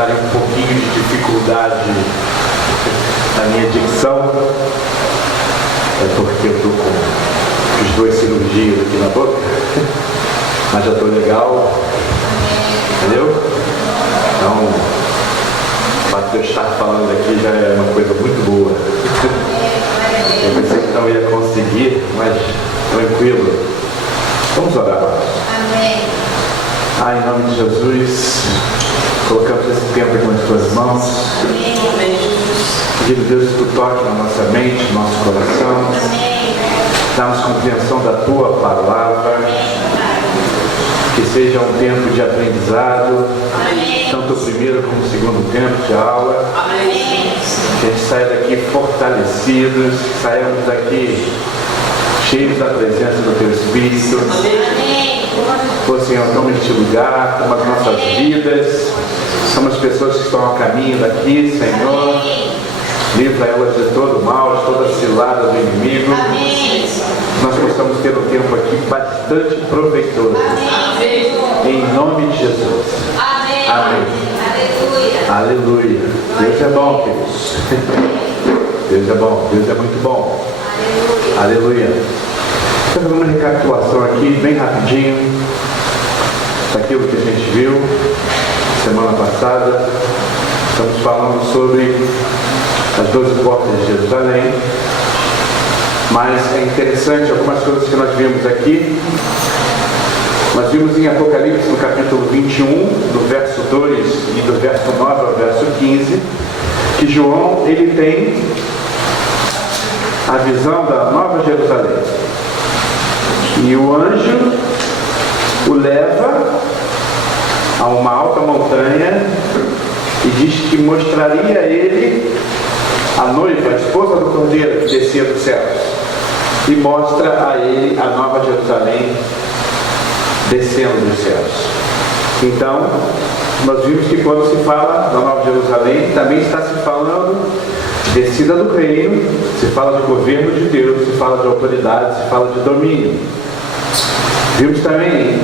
notarem um pouquinho de dificuldade na minha dicção, é porque eu estou com as 2 cirurgias aqui na boca, mas já estou legal, entendeu? Então, o fato de eu estar falando aqui já é uma coisa muito boa. Eu pensei que não ia conseguir, mas tranquilo. Vamos orar. Amém. Em nome de Jesus, colocamos esse tempo aqui nas tuas mãos. Amém. Pedindo, Deus, que tu toque na nossa mente, no nosso coração. Amém. Dá-nos compreensão da tua palavra. Que seja um tempo de aprendizado. Amém. Tanto o primeiro como o segundo tempo de aula. Amém. Que a gente saia daqui fortalecidos. Que saiamos daqui cheios da presença do teu Espírito. Amém. Senhor, toma este lugar, toma as nossas vidas. Somos pessoas que estão ao caminho daqui, Senhor. Livra elas de todo mal, de toda cilada do inimigo. Amém. Nós possamos ter um tempo aqui bastante proveitoso. Amém. Em nome de Jesus. Amém. Amém. Aleluia. Aleluia. Deus é bom, queridos. Deus é bom, Deus é muito bom. Aleluia. Vou fazer uma recapitulação aqui, bem rapidinho, daquilo que a gente viu semana passada. Estamos falando sobre as 12 portas de Jerusalém, mas é interessante algumas coisas que nós vimos aqui. Nós vimos em Apocalipse, no capítulo 21, do verso 2 e do verso 9 ao verso 15, que João, ele tem a visão da Nova Jerusalém. E o anjo o leva a uma alta montanha e diz que mostraria a ele a noiva, a esposa do cordeiro que descia dos céus. E mostra a ele a Nova Jerusalém descendo dos céus. Então, nós vimos que quando se fala da Nova Jerusalém, também está se falando descida do reino, se fala de governo de Deus, se fala de autoridade, se fala de domínio. Vimos também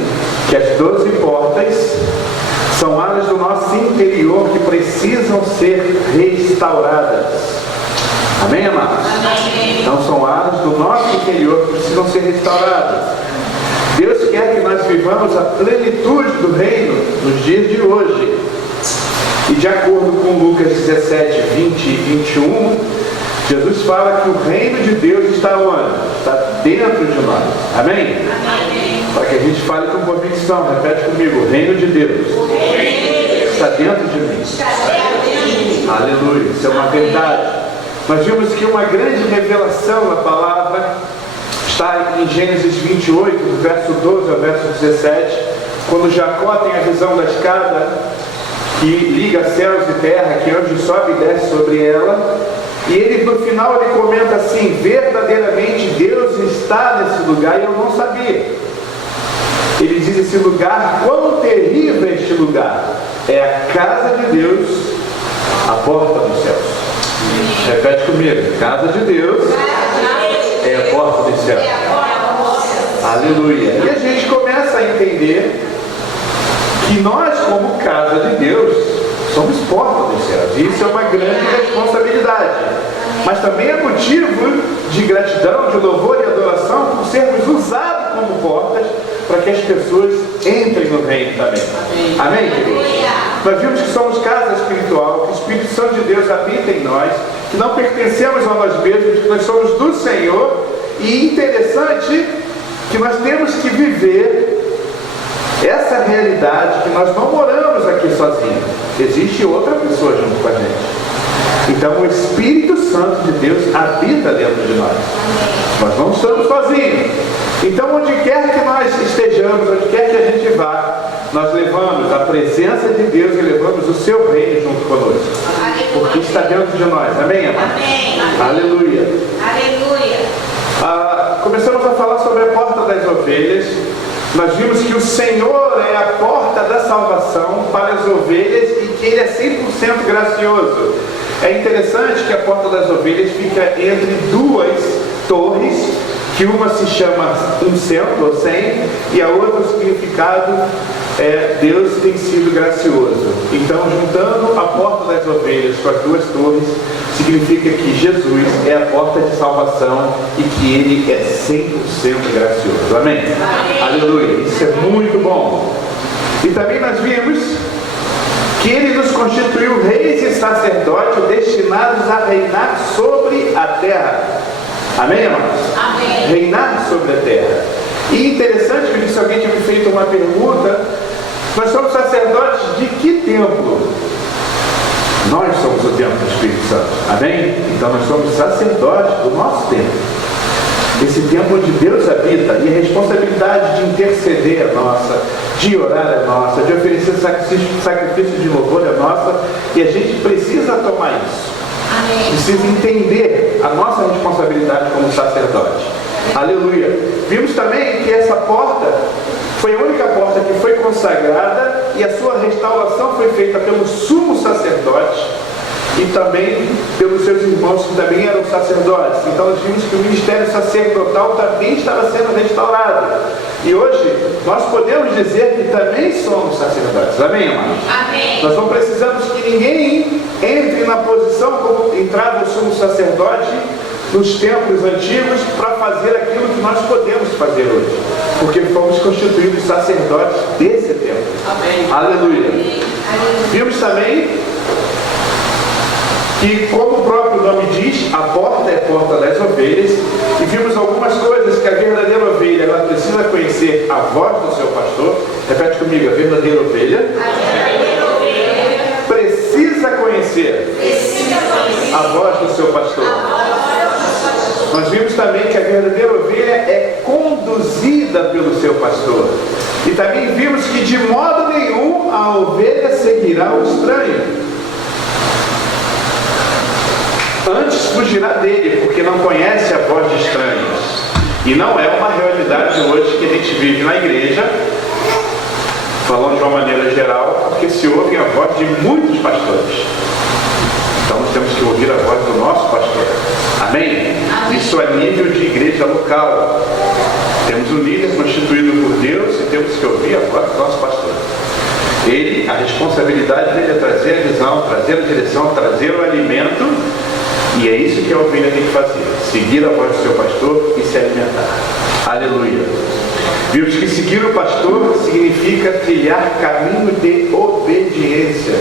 que as 12 portas são áreas do nosso interior que precisam ser restauradas. Amém, amados? Amém. Então são áreas do nosso interior que precisam ser restauradas. Deus quer que nós vivamos a plenitude do reino nos dias de hoje. E de acordo com Lucas 17, 20 e 21, Jesus fala que o reino de Deus está onde? Está dentro de nós. Amém? Amém. Para que a gente fale com convicção, repete comigo, o reino de Deus está dentro de mim. Aleluia, isso é uma verdade. Nós vimos que uma grande revelação na palavra está em Gênesis 28, do verso 12 ao verso 17, quando Jacó tem a visão da escada que liga céus e terra, que anjo sobe e desce sobre ela, e ele no final ele comenta assim: verdadeiramente Deus está nesse lugar e eu não sabia. Ele diz: esse lugar, quão terrível é este lugar, é a casa de Deus, a porta dos céus. Repete comigo, casa de Deus é a porta dos céus. Aleluia. E a gente começa a entender que nós, como casa de Deus, somos porta dos céus. E isso é uma grande responsabilidade. Mas também é motivo de gratidão, de louvor e adoração por sermos usados como portas para que as pessoas entrem no reino também. Amém, queridos? Nós vimos que somos casa espiritual, que o Espírito Santo de Deus habita em nós, que não pertencemos a nós mesmos, que nós somos do Senhor. E interessante que nós temos que viver essa realidade, que nós não moramos aqui sozinhos. Existe outra pessoa junto com a gente. Então o Espírito Santo de Deus habita dentro de nós. Nós não estamos sozinhos. Então onde quer que nós estejamos, onde quer que a gente vá, nós levamos a presença de Deus e levamos o seu reino junto conosco. Porque está dentro de nós. Amém, amado? Amém. Aleluia. Aleluia. Começamos a falar sobre a porta das ovelhas. Nós vimos que o Senhor é a porta da salvação para as ovelhas e que Ele é 100% gracioso. É interessante que a porta das ovelhas fica entre duas torres, que uma se chama um centro ou 100, e a outra o significado Deus tem sido gracioso. Então, juntando a porta das ovelhas com as duas torres, significa que Jesus é a porta de salvação e que Ele é 100% gracioso. Amém? Amém. Aleluia. Isso é muito bom. E também nós vimos que Ele nos constituiu reis e sacerdotes destinados a reinar sobre a terra. Amém, irmãos? Amém. Reinar sobre a terra. E interessante que se alguém tinha me feito uma pergunta, nós somos sacerdotes de que templo? Nós somos o templo do Espírito Santo. Amém? Então nós somos sacerdotes do nosso templo. Esse templo onde Deus habita, e a responsabilidade de interceder é nossa, de orar é nossa, de oferecer sacrifício de louvor é nossa, e a gente precisa tomar isso. Amém. Precisa entender a nossa responsabilidade como sacerdote. Aleluia. Vimos também que essa porta foi a única porta que foi consagrada e a sua restauração foi feita pelo sumo sacerdote e também pelos seus irmãos que também eram sacerdotes. Então nós vimos que o ministério sacerdotal também estava sendo restaurado. E hoje nós podemos dizer que também somos sacerdotes. Amém, irmãos? Amém. Nós não precisamos que ninguém entre na posição como entrava o sumo sacerdote nos templos antigos para fazer aquilo que nós podemos fazer hoje, porque fomos constituídos sacerdotes desse templo. Amém. Aleluia. Amém. Vimos também que, como o próprio nome diz, a porta é a porta das ovelhas, e vimos algumas coisas que a verdadeira ovelha ela precisa conhecer a voz do seu pastor. Repete comigo: a verdadeira ovelha precisa conhecer a voz do seu pastor. Nós vimos também que a verdadeira ovelha é conduzida pelo seu pastor. E também vimos que de modo nenhum a ovelha seguirá o estranho. Antes fugirá dele, porque não conhece a voz de estranhos. E não é uma realidade hoje que a gente vive na igreja, falando de uma maneira geral, porque se ouve a voz de muitos pastores. Então nós temos que ouvir a voz do nosso pastor. Amém? Isso a nível de igreja local. Temos um líder constituído por Deus e temos que ouvir a voz do nosso pastor. Ele, a responsabilidade dele é trazer a visão, trazer a direção, trazer o alimento, e é isso que a ovelha tem que fazer: seguir a voz do seu pastor e se alimentar. Aleluia. Vimos que seguir o pastor significa trilhar caminho de obediência.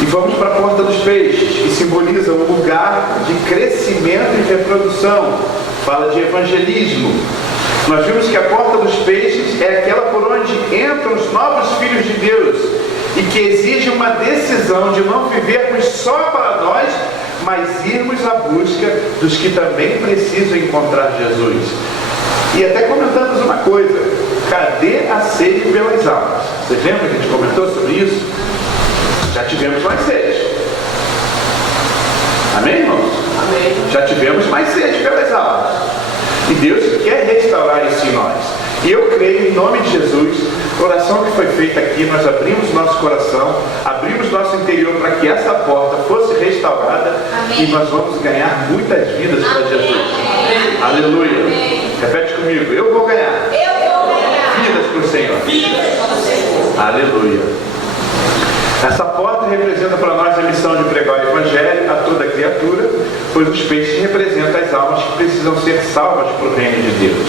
E vamos para a porta dos peixes, que simboliza um lugar de crescimento e reprodução. Fala de evangelismo. Nós vimos que a porta dos peixes é aquela por onde entram os novos filhos de Deus e que exige uma decisão de não vivermos só para nós, mas irmos à busca dos que também precisam encontrar Jesus. E até comentamos uma coisa: cadê a sede pelas almas? Vocês lembram que a gente comentou sobre isso? Já tivemos mais sede. Amém, irmãos? Amém. Já tivemos mais sede pelas almas. E Deus quer restaurar isso em nós. E eu creio, em nome de Jesus, a oração que foi feita aqui, nós abrimos nosso coração, abrimos nosso interior para que essa porta fosse restaurada. Amém. E nós vamos ganhar muitas vidas para Jesus. Amém. Aleluia. Amém. Repete comigo: eu vou ganhar vidas para o Senhor. Aleluia. Essa porta representa para nós a missão de pregar o Evangelho a toda criatura, pois os peixes representam as almas que precisam ser salvas para o reino de Deus.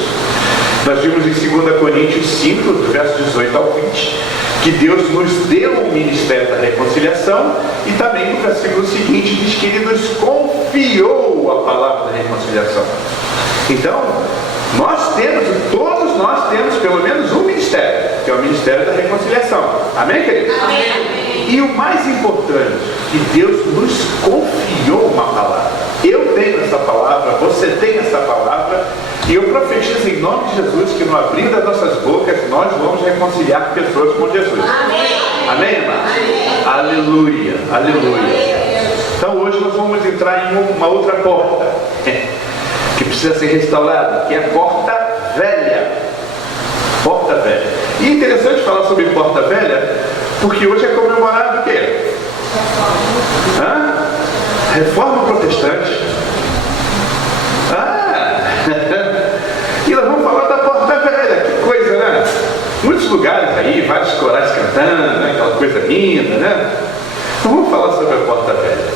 Nós vimos em 2 Coríntios 5, do verso 18 ao 20, que Deus nos deu o ministério da reconciliação, e também no versículo seguinte diz que Ele nos confiou a palavra da reconciliação. Então, todos nós temos pelo menos um ministério, que é o ministério da reconciliação. Amém, queridos? Amém. E o mais importante, que Deus nos confiou uma palavra. Eu tenho essa palavra, você tem essa palavra, e eu profetizo em nome de Jesus que no abrir das nossas bocas nós vamos reconciliar pessoas com Jesus. Amém. Amém, irmãos? Aleluia, aleluia. Então hoje nós vamos entrar em uma outra porta que precisa ser restaurada, que é a porta velha. Porta velha. E é interessante falar sobre porta velha, porque hoje é comemorado o quê? Reforma protestante. E nós vamos falar da porta velha. Que coisa, né? muitos lugares aí, vários corais cantando, né? Aquela coisa linda, né? Então vamos falar sobre a porta velha.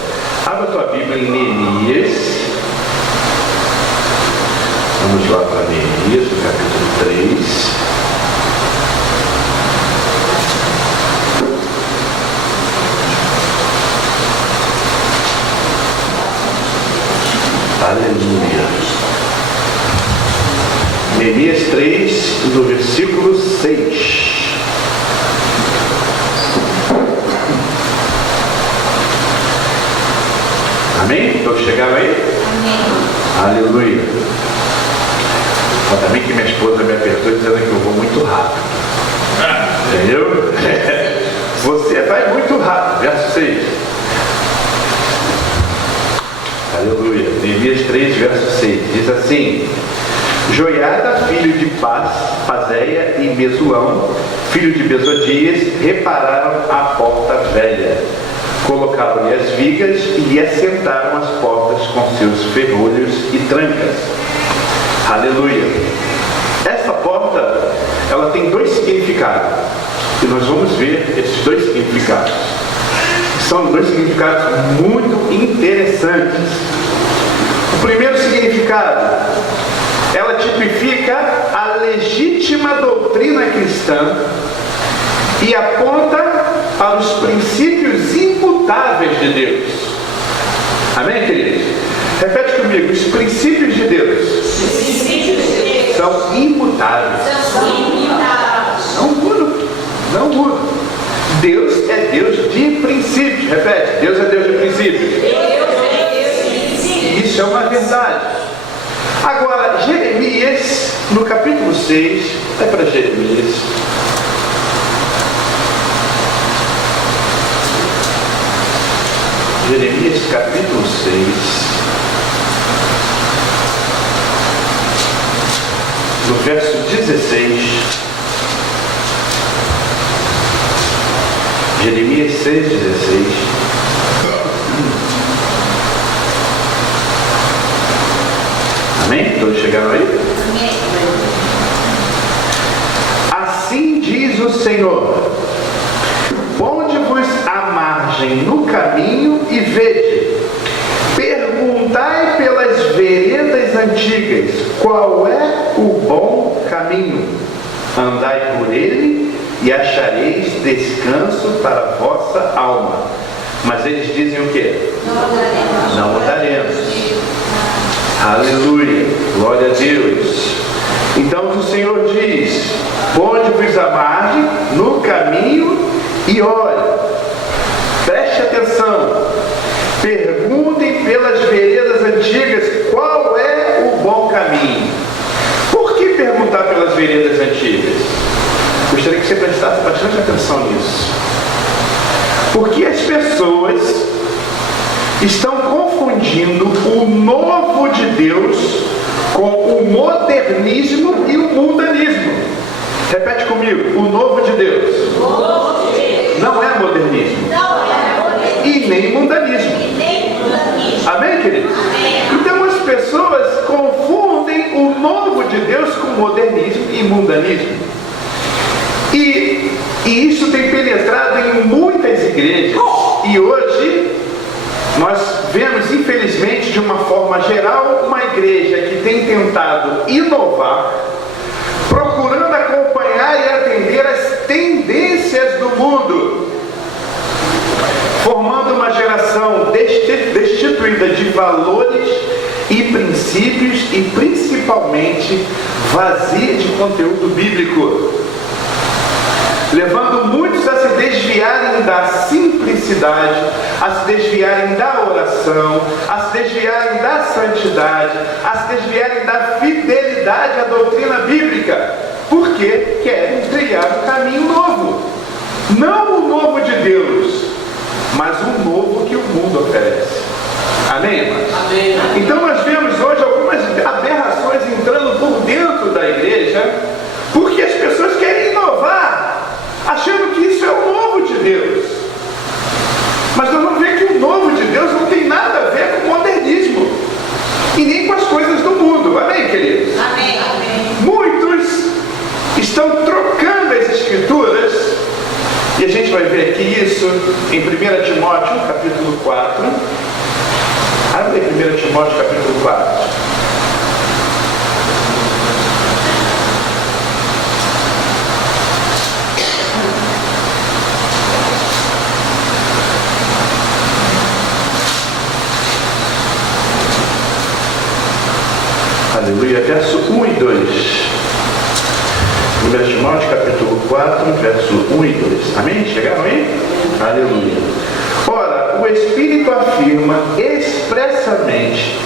Abra tua Bíblia em Neemias. Vamos lá para Neemias, no capítulo 3. Aleluia. Neemias 3, no versículo 6. Amém? Estou chegando aí? Amém. Aleluia. Também que minha esposa me apertou dizendo que eu vou muito rápido. Entendeu? Você vai muito rápido. Verso 6. Aleluia. Neemias 3, verso 6. Diz assim: Joiada, filho de Pazeia e Mesulão, filho de Besodias, repararam a porta velha. Colocaram-lhe as vigas e lhe assentaram as portas com seus ferrolhos e trancas. Aleluia. Essa porta, ela tem dois significados. E nós vamos ver esses dois significados. São dois significados muito interessantes. O primeiro significado, ela tipifica a legítima doutrina cristã e aponta para os princípios imutáveis de Deus. Amém, queridos? Repete comigo: os princípios de Deus são imutáveis. Não mudam. Não mudam. Deus é Deus de princípios. Repete: Deus é Deus de princípios. Isso é uma verdade. Agora, Jeremias, no capítulo 6, vai para Jeremias. Jeremias, capítulo 6, no verso 16. Jeremias 6, 16. Amém? Todos chegaram aí? Amém. Assim diz o Senhor: ponde-vos à margem no caminho e vede, perguntai pelas veredas antigas, qual é o bom caminho. Andai por ele e achareis descanso para a vossa alma. Mas eles dizem o quê? Não mudaremos. Aleluia, glória a Deus. Então o Senhor diz: ponde-vos à margem no caminho e olhe, preste atenção, perguntem pelas veredas antigas qual é o bom caminho. Por que perguntar pelas veredas antigas? Gostaria que você prestasse bastante atenção nisso. Porque as pessoas estão confundindo o novo de Deus com o modernismo e o mundanismo. Repete comigo: o novo de Deus não é modernismo e nem mundanismo. Amém, queridos? Então as pessoas confundem o novo de Deus com modernismo e mundanismo. E isso tem penetrado em muitas igrejas. E hoje nós vemos, infelizmente, de uma forma geral, uma igreja que tem tentado inovar, procurando acompanhar e atender as tendências do mundo, formando uma geração destituída de valores e princípios e principalmente vazia de conteúdo bíblico, levando muitos a se desviarem da simplicidade, a se desviarem da oração, a se desviarem da santidade, a se desviarem da fidelidade à doutrina bíblica, porque querem trilhar um caminho novo. Não o novo de Deus, mas o novo que o mundo oferece. Amém, irmãos? Amém. Então nós vemos hoje algumas aberrações entrando por dentro da igreja, porque as pessoas querem inovar, achando que isso é o novo de Deus. Mas nós vamos ver que o novo de Deus não tem nada a ver com o modernismo e nem com as coisas do mundo. Amém, queridos? Amém. Muitos estão trocando as escrituras em 1 Timóteo, capítulo 4. Abre aí 1 Timóteo, capítulo 4. Aleluia, verso 1 e 2. 1 Timóteo, capítulo 4, verso 1 e 2. Amém? Chegaram aí? Aleluia. Ora, o Espírito afirma expressamente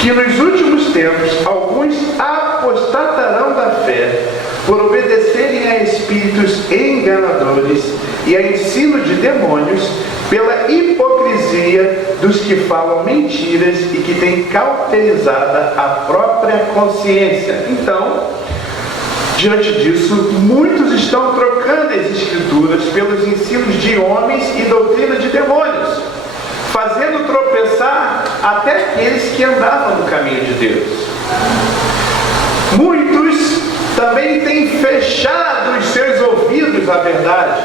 que nos últimos tempos alguns apostatarão da fé por obedecerem a espíritos enganadores e a ensino de demônios, pela hipocrisia dos que falam mentiras e que têm cauterizada a própria consciência. Então, diante disso, muitos estão trocando as Escrituras pelos ensinos de homens e doutrina de demônios, fazendo tropeçar até aqueles que andavam no caminho de Deus. Muitos também têm fechado os seus ouvidos à verdade.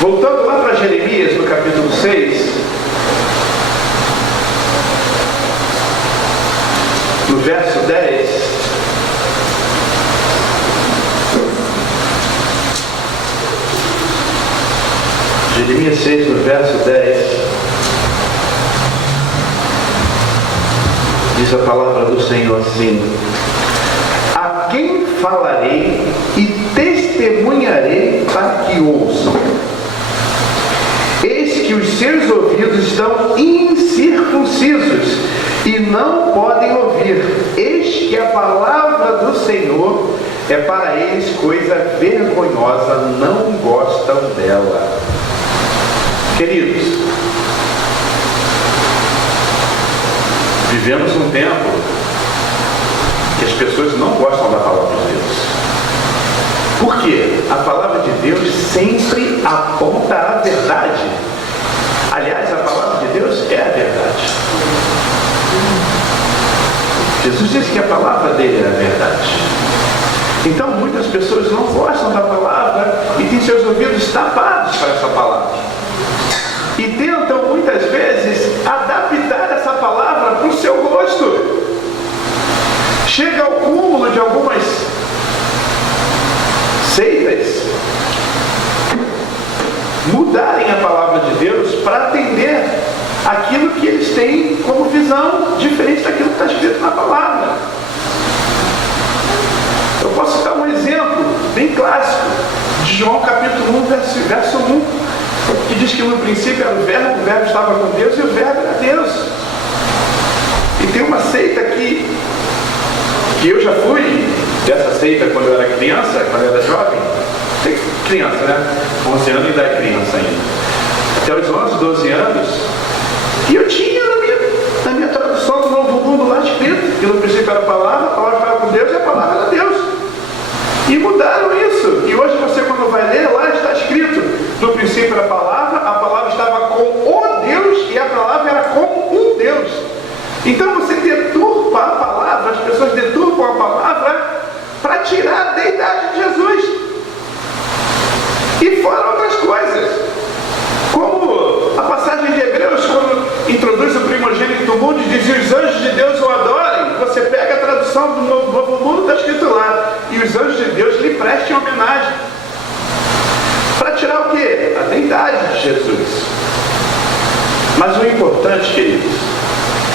Voltando lá para Jeremias, no capítulo 6, no verso 10, Jeremias 6, no verso 10, diz a palavra do Senhor assim: a quem falarei e testemunharei para que ouçam? Eis que os seus ouvidos estão incircuncisos e não podem ouvir. Eis que a palavra do Senhor é para eles coisa vergonhosa, não gostam dela. Queridos, vivemos um tempo que as pessoas não gostam da palavra de Deus. Por quê? A palavra de Deus sempre aponta a verdade. Aliás, a palavra de Deus é a verdade. Jesus disse que a palavra dele é a verdade. Então, muitas pessoas não gostam da palavra e têm seus ouvidos tapados para essa palavra. E tentam, muitas vezes, adaptar essa palavra para o seu gosto. Chega ao cúmulo de algumas seitas mudarem a palavra de Deus para atender aquilo que eles têm como visão diferente daquilo que está escrito na palavra. Eu posso citar um exemplo bem clássico de João capítulo 1, verso 1, que diz que no princípio era o verbo estava com Deus e o verbo era Deus. E tem uma seita aqui que eu já fui dessa seita quando eu era criança, quando eu era jovem. Tem criança, né? 11 anos ainda é criança ainda. Até os 11, 12 anos. E eu tinha na minha tradução do Novo Mundo lá escrito que no princípio era a palavra estava com Deus e a palavra era Deus. E mudaram isso. E hoje você, quando vai ler, lá está escrito: no princípio era a palavra estava com o Deus e a palavra era com um Deus. Então você deturpa a palavra, as pessoas deturpam a palavra para tirar a deidade de Jesus. E fora outras coisas. Como a passagem de Hebreus, quando introduz o primogênito do mundo e diz: os anjos de Deus o adorem. Você pega a tradução do Novo Mundo, está escrito lá: e os anjos de Deus lhe prestem homenagem. Para tirar o quê? A deidade de Jesus. Mas o importante, queridos,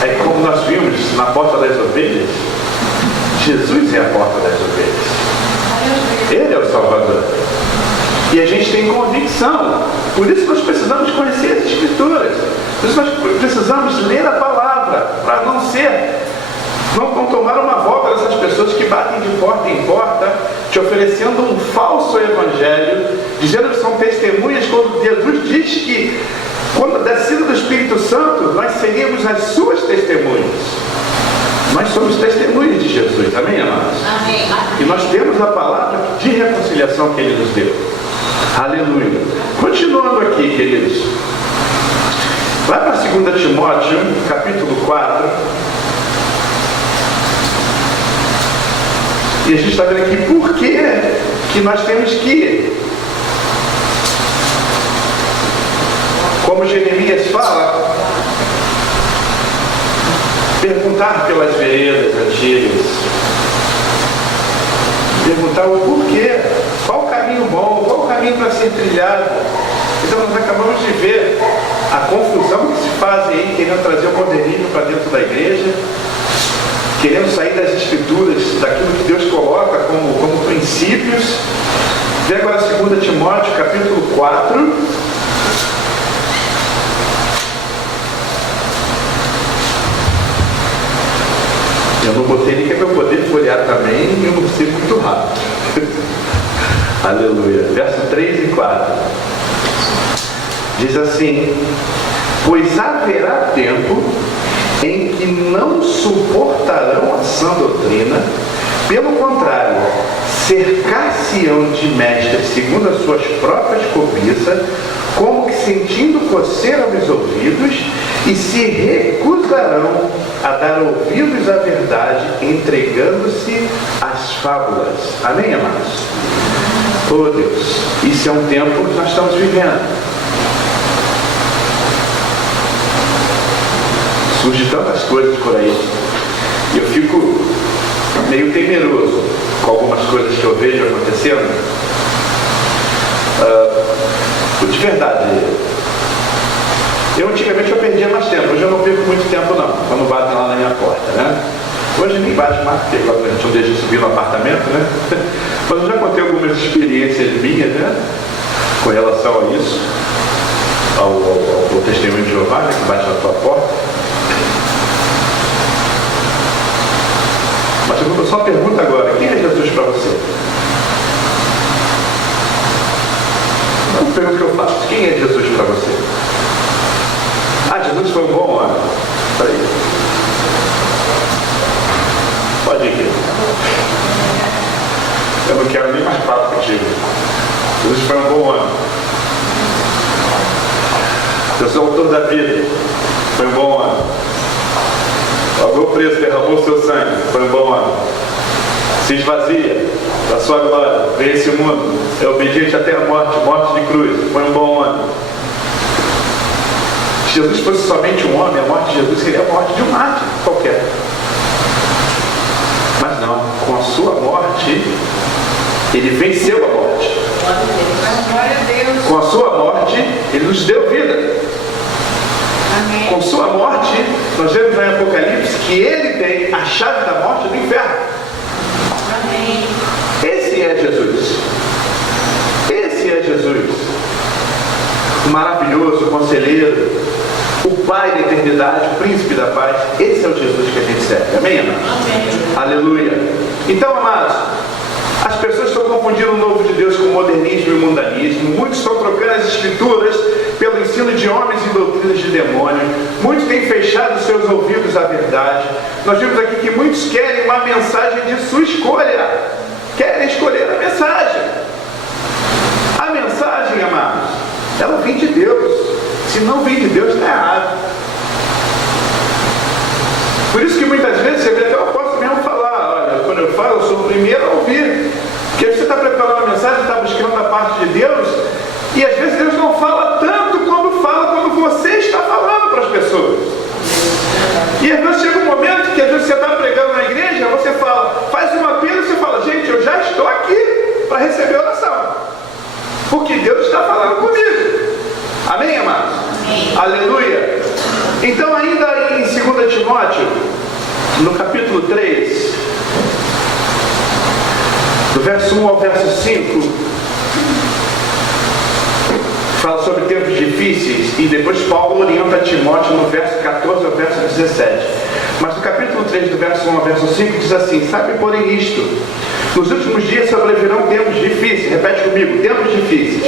é que, como nós vimos na porta das ovelhas, Jesus é a porta das ovelhas. Ele é o Salvador. E a gente tem convicção. Por isso nós precisamos conhecer as Escrituras. Por isso nós precisamos ler a palavra, para não tomar uma volta dessas pessoas que batem de porta em porta, te oferecendo um falso evangelho, dizendo que são testemunhas, quando Jesus diz que, quando descido do Espírito Santo, nós seríamos as suas testemunhas. Nós somos testemunhas de Jesus, amém, amados? Amém. E nós temos a palavra de reconciliação que Ele nos deu. Aleluia. Continuando aqui, queridos. Vai para 2 Timóteo, capítulo 4. E a gente está vendo aqui por que nós temos que Como Jeremias fala, perguntar pelas veredas antigas, perguntar o porquê, qual o caminho bom, qual o caminho para ser trilhado. Então nós acabamos de ver a confusão que se faz aí, querendo trazer o modernismo para dentro da igreja, querendo sair das escrituras, daquilo que Deus coloca como princípios. Vê agora 2 Timóteo, capítulo 4. Eu não botei nem que é para eu poder folhear também, e eu não sei muito rápido. Aleluia. Verso 3 e 4. Diz assim: pois haverá tempo em que não suportarão a sã doutrina, pelo contrário, cercar-se-ão de mestres segundo as suas próprias cobiças, como que sentindo coceira nos ouvidos, e se recusarão a dar ouvidos à verdade, entregando-se às fábulas. Amém, amados? Oh Deus, isso é um tempo que nós estamos vivendo. Surgem tantas coisas por aí, e eu fico meio temeroso com algumas coisas que eu vejo acontecendo. De verdade, antigamente eu perdia mais tempo, hoje eu não perco muito tempo não, quando batem lá na minha porta, né? Hoje nem bate mais, porque a gente não deixa subir no apartamento, né? Mas eu já contei algumas experiências minhas, né? Com relação a isso, ao testemunho de Jeová, né? Que bate na tua porta. Mas eu só pergunto agora, quem é Jesus para você? É uma pergunta que eu faço. Quem é Jesus para você? Ah, Jesus foi um bom homem. Peraí. Pode ir. Eu não quero nem mais papo contigo. Jesus foi um bom homem. Eu sou o autor da vida. Foi um bom homem. Pagou o preço, derramou o seu sangue. Foi um bom homem. Se esvazia da sua glória, veio esse mundo, é obediente até a morte de cruz. Foi um bom homem. Se Jesus fosse somente um homem, a morte de Jesus seria a morte de um mártir qualquer. Mas não, com a sua morte, ele venceu a morte. Com a sua morte, ele nos deu vida. Com sua morte, nós vemos em Apocalipse que ele tem a chave da morte do inferno. Amém. Esse é Jesus. Esse é Jesus. O maravilhoso conselheiro, o Pai da eternidade, o príncipe da paz. Esse é o Jesus que a gente serve. Amém, amados? Amém. Aleluia. Então, amados, as pessoas estão confundindo o novo de Deus com modernismo e mundanismo. Muitos estão trocando as escrituras pelo ensino de homens e doutrinas de demônio. Muitos têm fechado seus ouvidos à verdade. Nós vimos aqui que muitos querem uma mensagem de sua escolha. Querem escolher a mensagem. A mensagem, amados, ela vem de Deus. Se não vem de Deus, está errado. Por isso que muitas vezes você vê até o apóstolo mesmo falar: olha, quando eu falo, eu sou o primeiro a ouvir. Porque você está preparando uma mensagem, está buscando a parte de Deus, e às vezes Deus não fala tanto quando você está falando para as pessoas. E às vezes chega um momento que às vezes você está pregando na igreja, você fala, faz um apelo e você fala: gente, eu já estou aqui para receber a oração, porque Deus está falando comigo. Amém, amados? Amém. Aleluia. Então, ainda em 2 Timóteo, no capítulo 3, do verso 1 ao verso 5, fala sobre tempos difíceis, e depois Paulo orienta Timóteo no verso 14 ao verso 17. Mas no capítulo 3, do verso 1 ao verso 5, diz assim: sabe, porém, isto: nos últimos dias sobrevirão tempos difíceis. Repete comigo: tempos difíceis.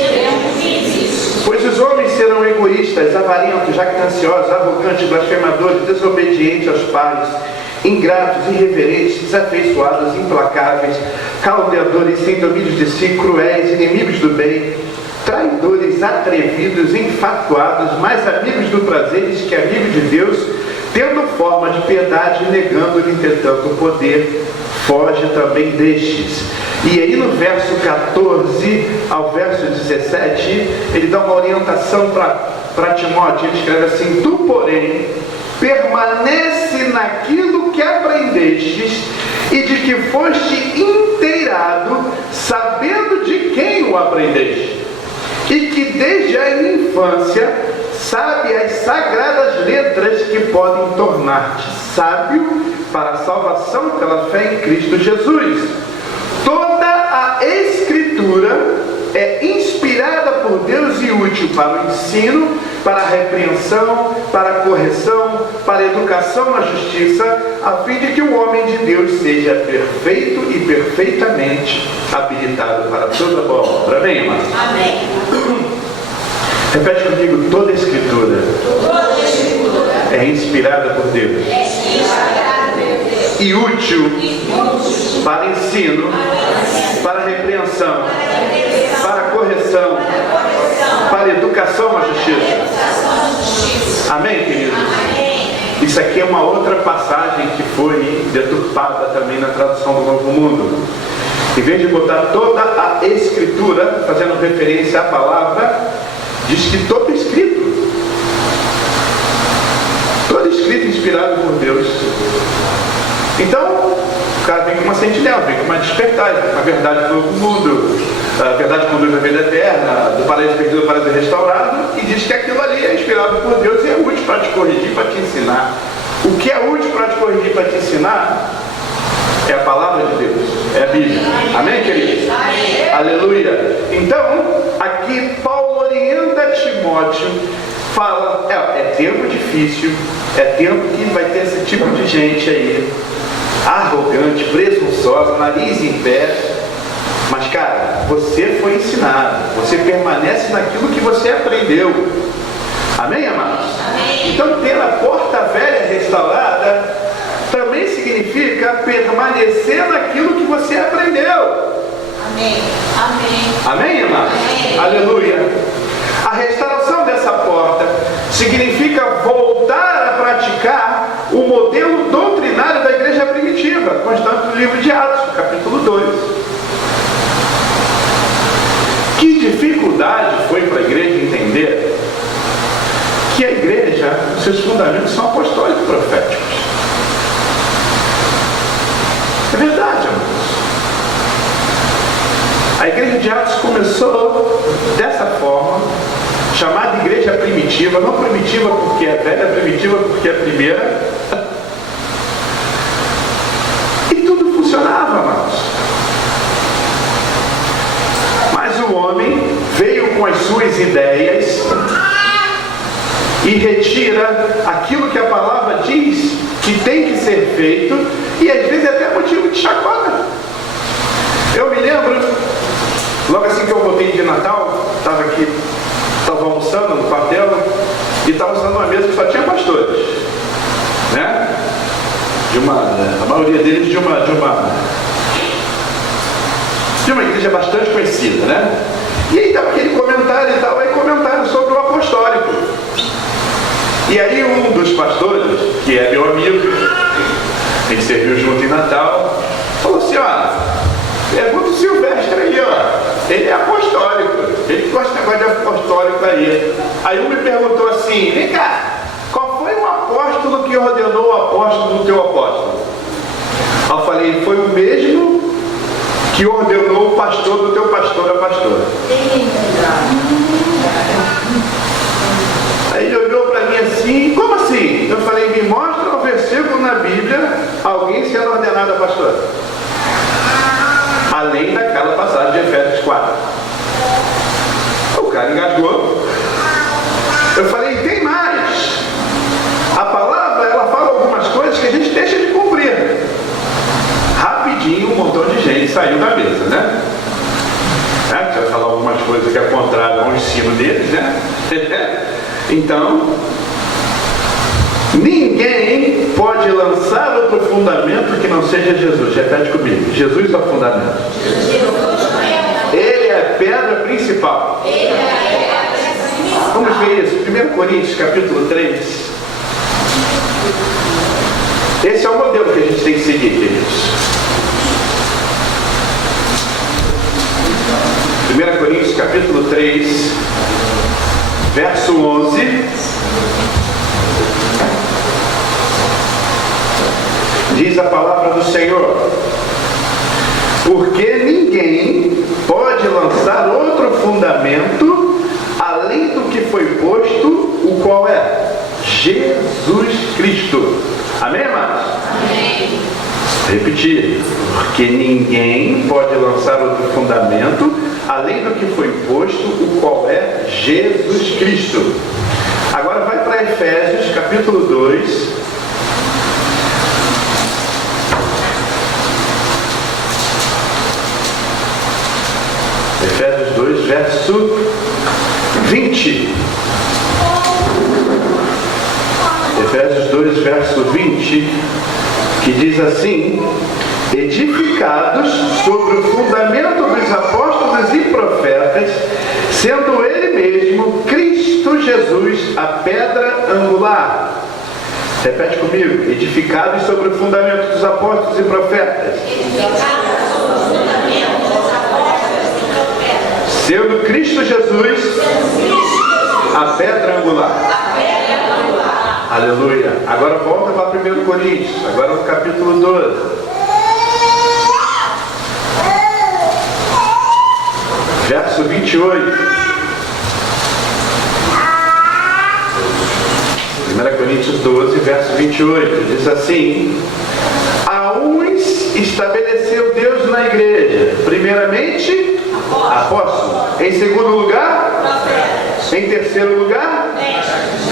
Pois os homens serão egoístas, avarentos, jactanciosos, arrogantes, blasfemadores, desobedientes aos pais, ingratos, irreverentes, desafeiçoados, implacáveis, caluniadores, sem domínio de si, cruéis, inimigos do bem, traidores, atrevidos, enfatuados, mais amigos do prazer que amigos de Deus, tendo forma forma de piedade, negando-lhe, entretanto, o poder, foge também destes. E aí no verso 14 ao verso 17, ele dá uma orientação para Timóteo. Ele escreve assim: tu, porém, permanece naquilo que aprendestes e de que foste inteirado, sabendo de quem o aprendeste, e que desde a infância sabe as sagradas letras que podem tornar-te sábio para a salvação pela fé em Cristo Jesus. Toda a Escritura é inspirada por Deus e útil para o ensino, para a repreensão, para a correção, para a educação na justiça, a fim de que o homem de Deus seja perfeito e perfeitamente habilitado para toda boa obra. Amém, irmã? Amém. Repete comigo: toda a Escritura Toda Escritura é inspirada por Deus é inspirada por Deus e útil e útil para ensino, para repreensão, para correção, para educação na justiça. Amém, queridos? Isso aqui é uma outra passagem que foi deturpada também na tradução do Novo Mundo. Em vez de botar toda a Escritura, fazendo referência à palavra, diz que todo escrito inspirado por Deus. Então, o cara vem com uma sentinela, vem com uma despertar, a verdade do novo mundo, a verdade conduz à vida eterna, do paraíso perdido ao paraíso restaurado, e diz que aquilo ali é inspirado por Deus e é útil para te corrigir, para te ensinar. O que é útil para te corrigir, para te ensinar, é a palavra de Deus, é a Bíblia. Amém, queridos? Amém. Aleluia. Então, aqui Paulo orienta Timóteo, fala, é tempo difícil, é tempo que vai ter esse tipo de gente aí, arrogante, presunçosa, nariz em pé, mas cara, você foi ensinado, você permanece naquilo que você aprendeu. Amém, amados? Amém. Então, ter a porta velha restaurada também significa permanecer naquilo que você aprendeu. Amém. Amém. Amém, amados? Amém. Aleluia. A restauração dessa porta significa voltar a praticar o modelo doutrinário da igreja primitiva, constante no livro de Atos, capítulo 2. Que dificuldade foi para a igreja entender que a igreja, seus fundamentos são apostólicos e proféticos. É verdade, amados. A igreja de Atos começou dessa forma, chamada igreja primitiva, não primitiva porque é velha, primitiva porque é a primeira. E tudo funcionava, amados. Mas o homem veio com as suas ideias e retira aquilo que a palavra diz que tem que ser feito, e às vezes é até motivo de chacota. Eu me lembro, logo assim que eu voltei de Natal, estava almoçando no quartel e estava usando uma mesa que só tinha pastores, né? A maioria deles de uma igreja bastante conhecida, né? E aí estava aquele comentário e tal, aí comentaram sobre o apostólico. E aí um dos pastores, que é meu amigo, a gente serviu junto em Natal, falou assim: ó, pergunta o Silvestre aí, ó, ele é apostólico, ele gosta de negócio de apostólico aí. Aí um me perguntou assim: vem cá, qual foi o apóstolo que ordenou o apóstolo do teu apóstolo? Aí eu falei: foi o mesmo que ordenou o pastor do teu pastor a pastora. Aí ele olhou para mim assim: como assim? Eu falei: me mostra um versículo na Bíblia alguém sendo ordenado a pastor, além daquela passagem de Efésios 4. O cara engasgou. Eu falei: tem mais. A palavra, ela fala algumas coisas que a gente deixa de cumprir. Rapidinho um montão de gente saiu da mesa, né? Você vai falar algumas coisas que é contrário ao ensino deles, né? Então, ninguém pode lançar outro fundamento que não seja Jesus. Repete comigo: Jesus é o fundamento. Ele é a pedra principal. Vamos ver isso. 1 Coríntios capítulo 3. Esse é o modelo que a gente tem que seguir, queridos. 1 Coríntios capítulo 3, verso 11, diz a palavra do Senhor: porque ninguém pode lançar outro fundamento além do que foi posto, o qual é Jesus Cristo. Amém, amados? Amém. Repetir: porque ninguém pode lançar outro fundamento além do que foi posto, o qual é Jesus Cristo. Agora vai para Efésios capítulo 2. Efésios 2, verso 20. Efésios 2, verso 20, que diz assim: edificados sobre o fundamento dos apóstolos e profetas, sendo ele mesmo, Cristo Jesus, a pedra angular. Repete comigo: edificados sobre o fundamento dos apóstolos e profetas, sendo Cristo Jesus a pedra angular. Aleluia. Agora volta para 1 Coríntios, agora no capítulo 12. Verso 28. 1 Coríntios 12, verso 28. Diz assim: a uns estabeleceu Deus na igreja, primeiramente apóstolos, em segundo lugar, em terceiro lugar,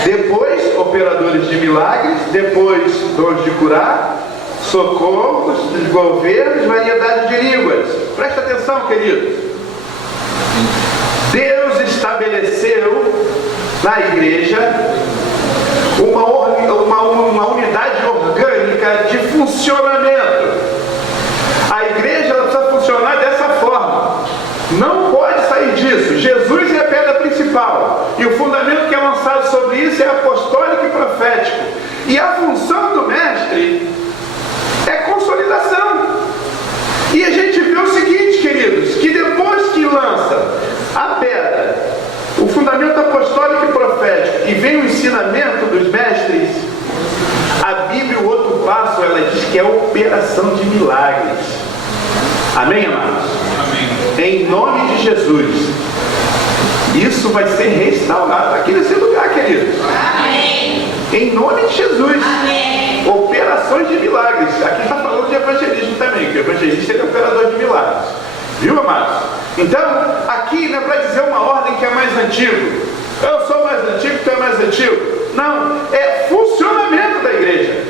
depois operadores de milagres, depois dons de curar, socorros, governos, variedade de línguas. Presta atenção, queridos. Deus estabeleceu na igreja uma unidade orgânica de funcionamento. A igreja ela precisa funcionar dessa forma. Não pode sair disso. Jesus é a pedra principal. E o fundamento que é lançado sobre isso é apostólico e profético. E a função do mestre é consolidação. E a gente vê o seguinte, queridos, que depois que lança a pedra, o fundamento apostólico e profético, e vem o ensinamento dos mestres, a Bíblia, o outro passo, ela diz que é a operação de milagres. Amém, amados? Amém. Em nome de Jesus, isso vai ser restaurado aqui nesse lugar, queridos. Amém. Em nome de Jesus. Amém. Operações de milagres. Aqui está falando de evangelismo também, que o evangelista é operador de milagres. Viu, amados? Então, aqui não é para dizer uma ordem que é mais antigo. Eu sou mais antigo, tu é mais antigo. Não, é funcionamento da igreja.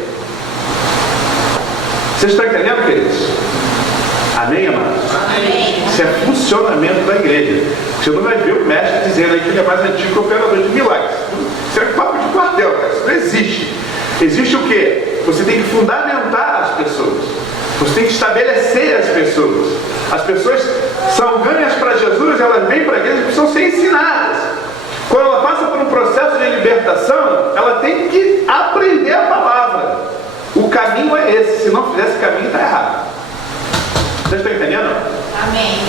Vocês estão entendendo, queridos? Amém, amados? Amém. Isso é funcionamento da igreja. Você não vai ver o mestre dizendo aí que ele é mais antigo que o operador de milagres. Isso é um papo de quartel, cara. Isso não existe. Existe o quê? Você tem que fundamentar as pessoas. Você tem que estabelecer as pessoas. As pessoas são ganhas para Jesus, elas vêm para a igreja e precisam ser ensinadas. Quando ela passa por um processo de libertação, ela tem que aprender a palavra. O caminho é esse. Se não fizer esse caminho, está errado. Vocês estão entendendo? Amém.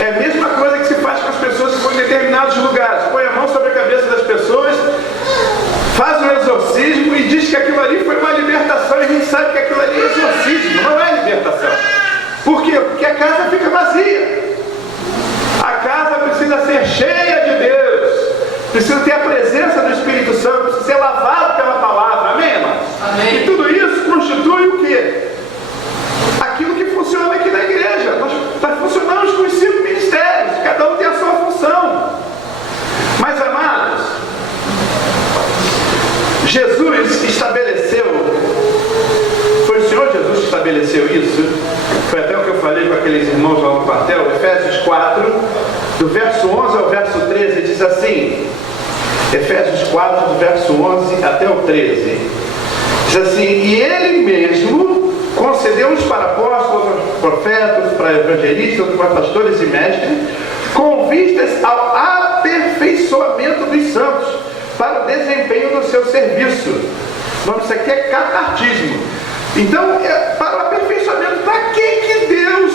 É a mesma coisa que se faz com as pessoas que vão em determinados lugares. Põe a mão sobre a cabeça das pessoas, faz um exorcismo e diz que aquilo ali foi uma libertação. E a gente sabe que aquilo ali é exorcismo, não é libertação. Por quê? Porque a casa fica vazia. A casa precisa ser cheia de Deus. Precisa ter a presença do Espírito Santo. Precisa ser lavado pela palavra. Amém, irmãos? Amém. E tudo isso constitui o quê? Aquilo que funciona aqui na igreja. Nós funcionamos com os 5 ministérios. Cada um tem a sua função. Mas, amados, Jesus estabeleceu, foi o Senhor Jesus que estabeleceu isso. Foi até o que eu falei com aqueles irmãos lá no quartel. Efésios 4, do verso 11 ao verso 13, diz assim. Efésios 4, do verso 11 até o 13. Diz assim: e ele mesmo concedeu-nos para apóstolos, profetas, para evangelistas, para pastores e mestres, com vistas ao aperfeiçoamento dos santos, para o desempenho do seu serviço. O nome disso aqui é catartismo. Então, para o aperfeiçoamento, para que Deus,